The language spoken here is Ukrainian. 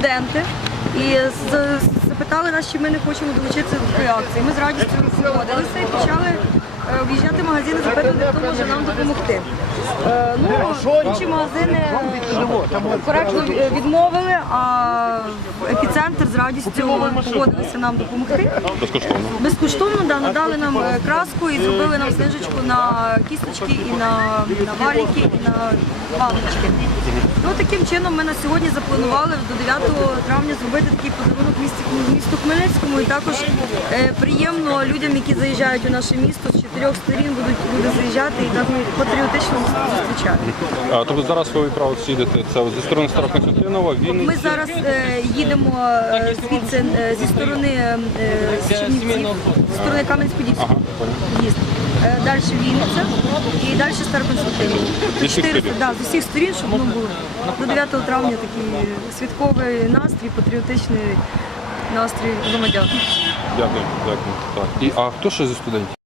студенти і запитали нас, чи ми не хочемо долучитися до акції. Ми з радістю погодилися і почали в'їжджати об'їжджати магазини, запитувати, хто може нам допомогти. Е, Ну, інші магазини е, коректно відмовили, а епіцентр з радістю погодилися нам допомогти. Безкоштовно. Безкоштовно да, надали нам е, краску і зробили нам знижечку на кісточки, і на, на валіки, і на палички. Ну, таким чином ми на сьогодні запланували до 9 травня зробити такий подарунок місті, місту Хмельницькому. І також е, приємно людям, які заїжджають у наше місто з чотирьох сторін, будуть люди заїжджати і так патріотично зустрічають. А, тобто зараз ви відправо їдете це зі сторони Староконстантинова, Вінниці. Ми зараз е, їдемо е, звідси е, зі сторони е, Чернівців, зі сторони Кам'янець-Подільського. Далі Вінниця і далі Староконстантинів. Да, з усіх сторін, щоб воно було. До 9 травня такий святковий настрій, патріотичний настрій громадян. Дякую, дякую. Так. І, а хто ще зі студентів?